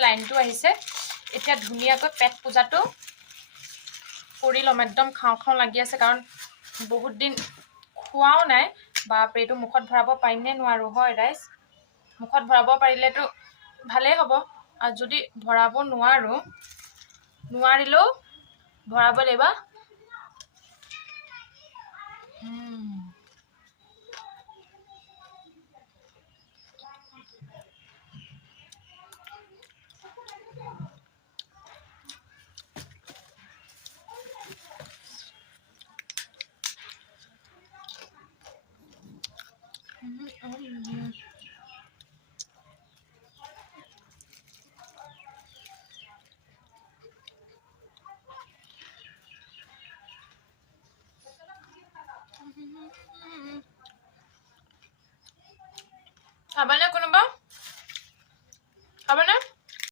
লাইনটো আহিছে এতিয়া ধুনীয়াকৈ পেট পূজাটো কৰি ল'ম একদম খাওঁ খাওঁ লাগি আছে কাৰণ বহুত দিন খোৱাও নাই বাপৰে এইটো মুখত ভৰাব পাৰিম নে নোৱাৰো হয় ৰাইজ মুখত ভৰাব পাৰিলেতো ভালেই হ'ব আৰু যদি ভৰাব নোৱাৰিলেও ভৰাব লাগিব